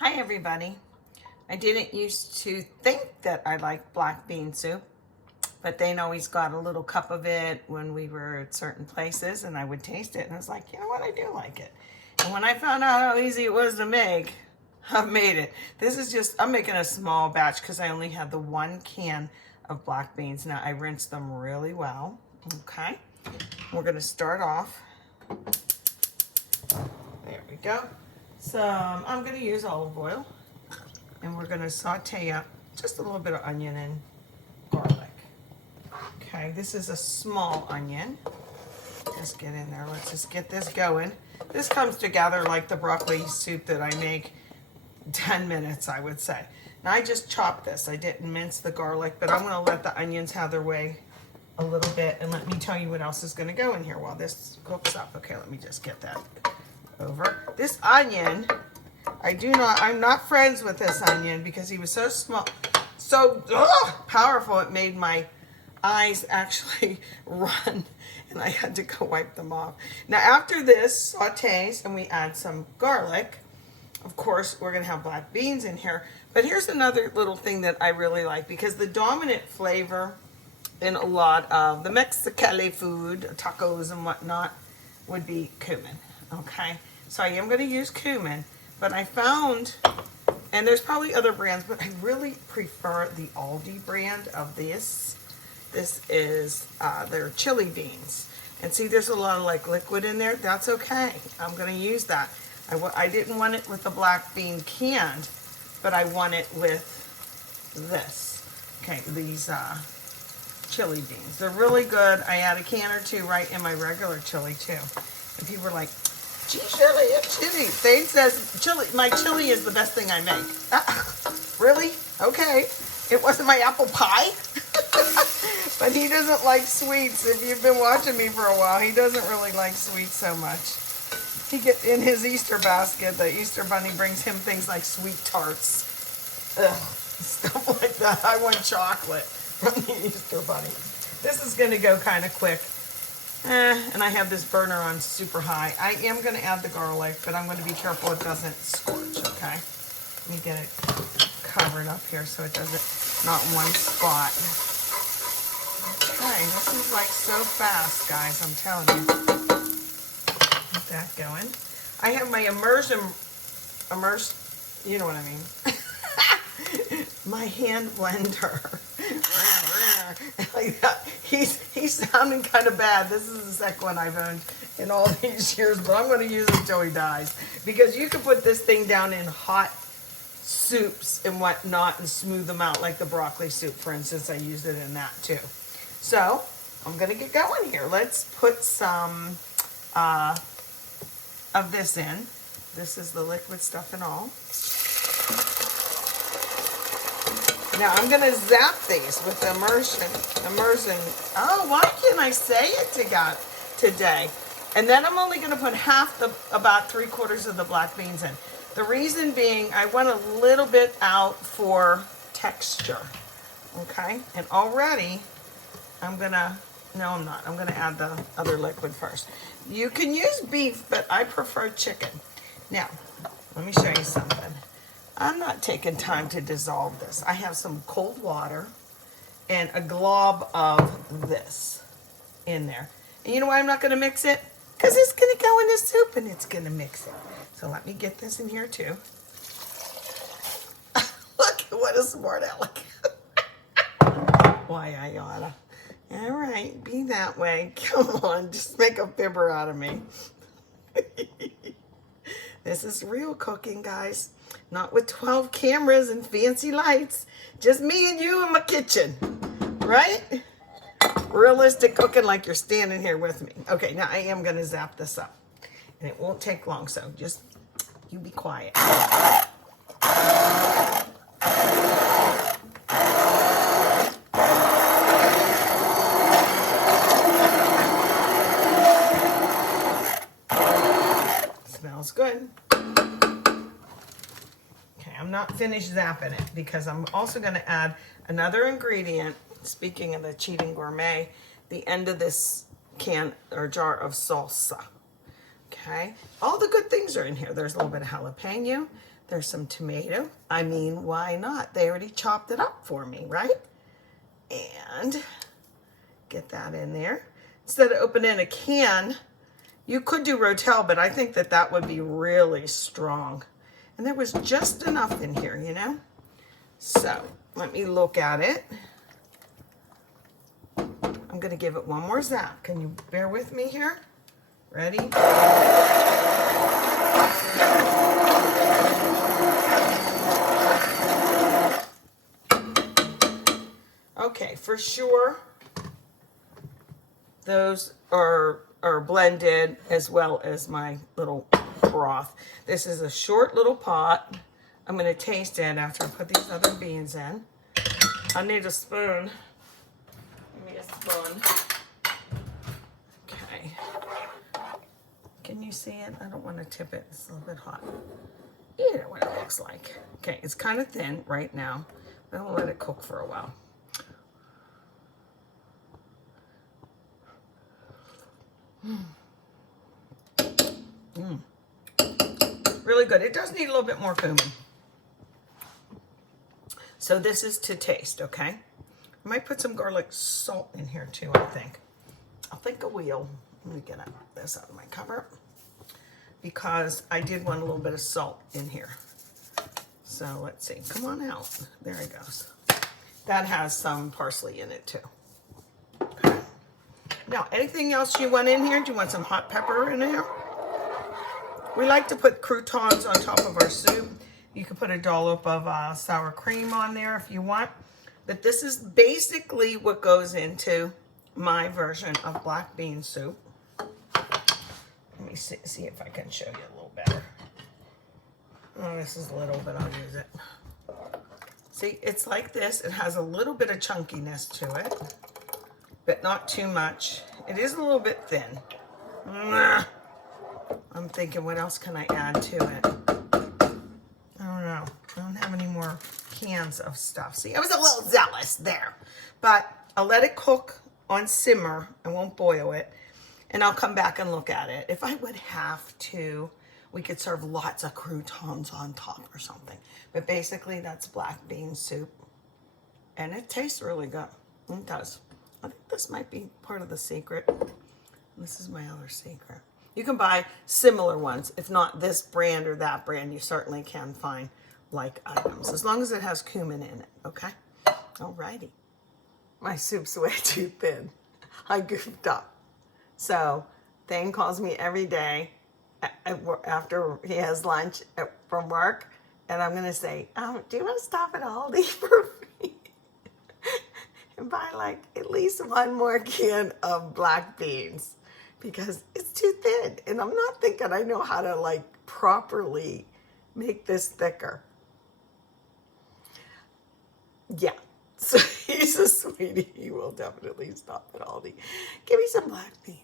Hi everybody. I didn't used to think that I liked black bean soup, but Dane always got a little cup of it when we were at certain places and I would taste it and I was like, you know what, I do like it. And when I found out how easy it was to make, I've made it. This is just, I'm making a small batch because I only had the 1 can of black beans. Now I rinsed them really well, okay? We're gonna start off. There we go. I'm going to use olive oil, and we're going to saute up just a little bit of onion and garlic. Okay, this is a small onion. Just get in there. Let's just get this going. This comes together like the broccoli soup that I make 10 minutes, I would say. Now I just chopped this. I didn't mince the garlic, but I'm going to let the onions have their way a little bit, and let me tell you what else is going to go in here while this cooks up. Okay, let me just get that over. This onion, I'm not friends with this onion because he was so small, so powerful, it made my eyes actually run and I had to go wipe them off. Now after this sautés and we add some garlic, of course we're gonna have black beans in here, but here's another little thing that I really like, because the dominant flavor in a lot of the Mexican food, tacos and whatnot, would be cumin. Okay, so I am going to use cumin, but I found, and there's probably other brands, but I really prefer the Aldi brand of this. This is their chili beans. And see, there's a lot of like liquid in there. That's okay. I'm going to use that. I didn't want it with the black bean canned, but I want it with this. Okay, these chili beans. They're really good. I add a can or two right in my regular chili too. And people are like, gee, Shirley, it's chili. Thane says my chili is the best thing I make. Really? Okay. It wasn't my apple pie. But he doesn't like sweets. If you've been watching me for a while, he doesn't really like sweets so much. He gets in his Easter basket, the Easter bunny brings him things like sweet tarts. Ugh, stuff like that. I want chocolate from the Easter bunny. This is going to go kind of quick. And I have this burner on super high. I am going to add the garlic, but I'm going to be careful it doesn't scorch, okay? Let me get it covered up here so it doesn't, not in one spot. Okay, this is like so fast, guys, I'm telling you. Get that going. I have my you know what I mean. My hand blender. Like that. He's sounding kind of bad. This is the second one I've owned in all these years, but I'm going to use it until he dies, because you can put this thing down in hot soups and whatnot and smooth them out, like the broccoli soup, for instance. I used it in that too. So I'm going to get going here. Let's put some of this in. This is the liquid stuff and all. Now I'm going to zap these with the immersion. Oh, why can't I say it today? And then I'm only going to put about 3/4 of the black beans in. The reason being, I want a little bit out for texture. Okay? And already, I'm going to add the other liquid first. You can use beef, but I prefer chicken. Now, let me show you something. I'm not taking time to dissolve this. I have some cold water and a glob of this in there. And you know why I'm not going to mix it? Because it's going to go in the soup and it's going to mix it. So let me get this in here too. Look, what a smart aleck. Why, I oughta. All right, be that way. Come on, just make a fibber out of me. This is real cooking, guys. Not with 12 cameras and fancy lights. Just me and you in my kitchen. Right? Realistic cooking, like you're standing here with me. Okay, now I am going to zap this up. And it won't take long, so just you be quiet. Smells good. I'm not finished zapping it because I'm also going to add another ingredient. Speaking of the cheating gourmet, the end of this can or jar of salsa. Okay, all the good things are in here. There's a little bit of jalapeno, There's some tomato. I mean, why not? They already chopped it up for me, right? And get that in there. Instead of opening a can, you could do Rotel, but I think that that would be really strong. And there was just enough in here, you know? So let me look at it. I'm gonna give it one more zap. Can you bear with me here? Ready? Okay, for sure, those are blended as well as my little broth. This is a short little pot. I'm going to taste it after I put these other beans in. I need a spoon. Give me a spoon. Okay. Can you see it? I don't want to tip it. It's a little bit hot. You know what it looks like. Okay, it's kind of thin right now. I'm going to let it cook for a while. Really good. It does need a little bit more cumin. So this is to taste, okay? I might put some garlic salt in here too, I think. I'll think a wheel. Let me get this out of my cover because I did want a little bit of salt in here. So let's see. Come on out. There it goes. That has some parsley in it too. Okay. Now, anything else you want in here? Do you want some hot pepper in here? We like to put croutons on top of our soup. You can put a dollop of sour cream on there if you want. But this is basically what goes into my version of black bean soup. Let me see if I can show you a little better. Oh, this is little, but I'll use it. See, it's like this. It has a little bit of chunkiness to it, but not too much. It is a little bit thin. I'm thinking, what else can I add to it? I don't know. I don't have any more cans of stuff. See, I was a little zealous there. But I'll let it cook on simmer. I won't boil it. And I'll come back and look at it. If I would have to, we could serve lots of croutons on top or something. But basically, that's black bean soup. And it tastes really good. It does. I think this might be part of the secret. This is my other secret. You can buy similar ones. If not this brand or that brand, you certainly can find like items. As long as it has cumin in it, okay? Alrighty. My soup's way too thin. I goofed up. So, Thane calls me every day after he has lunch from work. And I'm going to say, do you want to stop at Aldi for me? And buy like at least one more can of black beans. Because it's too thin. And I'm not thinking I know how to like properly make this thicker. Yeah. So he's a sweetie. He will definitely stop at Aldi. Give me some black beans.